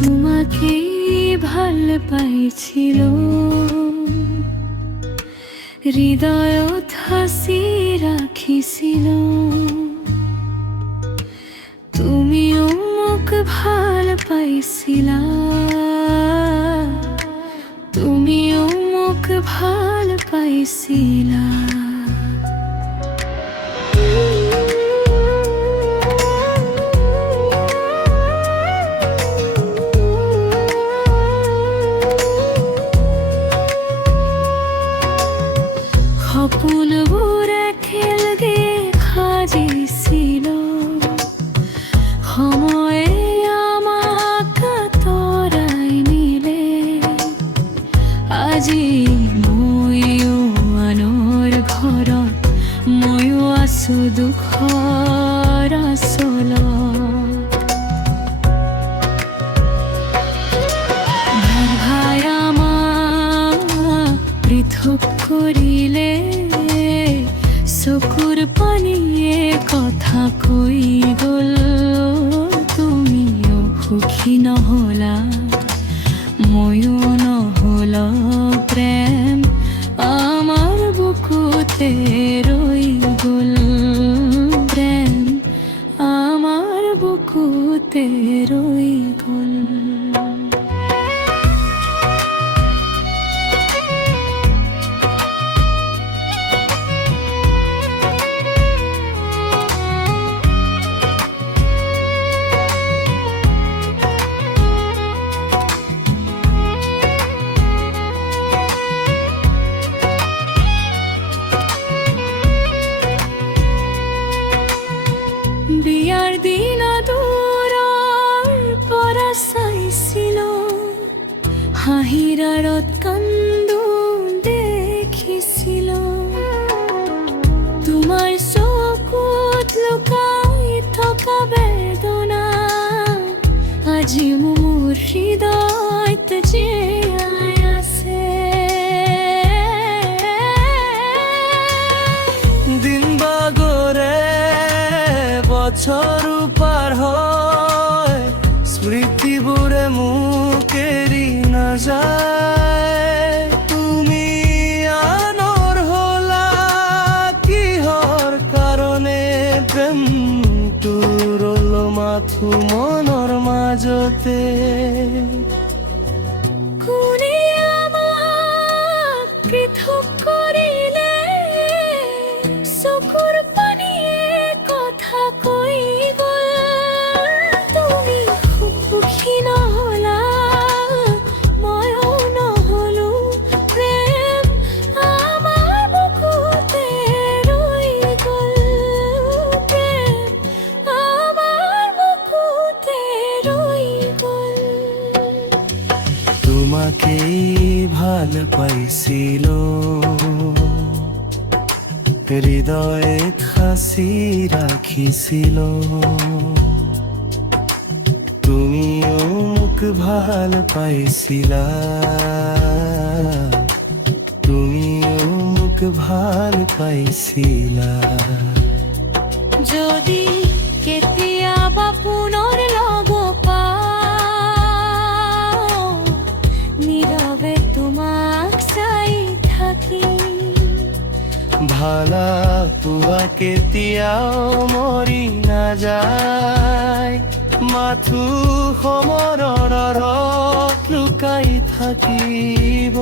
তোমাকে ভাল পাইছিল, হৃদয়ত হাসি রাখিছিল। তুমিও মোক ভাল পাইছিলা, তুমিও মোক ভাল পাইছিলা। সপোনবোৰ একেলগে সাজিছিল, সময়ে আমাক আঁতৰাই নিলে। আজি ময়ো আনৰ ঘৰত, ময়ো আছো দুখৰ আচলত। ভাই আমাক পৃথক কৰিলে, চকুৰ পানীয়ে কথা কৈ গ'ল। তুমিও সুখী নহ'লা, ময়ো নহ'ল প্ৰেম, আমাৰ বুকুতে ৰৈ গ'ল। প্ৰেম আমাৰ বুকুতে ৰৈ গ'ল। বিয়াৰ দিনা দূৰৰ পৰা চাইছিলো, হাঁহিৰ আঁৰত কান্দো দেখিছিলো। তোমাৰ চকুত লুকাই থকা বেদনা আজি মোৰ হৃদয়ত জীয়াই আছে। দিন বাগৰে বছৰো পাৰ হয়, স্মৃতিবোৰে মোক এৰি নাযায়। তুমি আনৰ হলা কিহৰ কাৰণে, প্ৰেমটো ৰ'ল মাথো মনৰ মাজতে। কোনে আমাক পৃথক কৰিলে, চকুৰ পানীয়ে কথা কৈ গ'ল। তুমি সুখী নহ'লা, ময়ো নহ'লো প্ৰেম, আমাৰ বুকুতে ৰৈ গ'ল। প্ৰেম আমাৰ বুকুতে ৰৈ গ'ল। তোমাকেই ভাল পাইছিলো, হৃদয়ত সাঁচি ৰাখিছিল। তুমিও মোক ভাল পাইছিলা, তুমিও মোক ভাল পাইছিলা। যদি কেতিয়াবা পুনৰ লগ পাওঁ, নীৰৱে তোমাক চাই থাকিম। ভালা পোৱা কেতিয়াও মৰি নাযায়, মাথো সমৰৰ আঁৰত লুকাই থাকিব।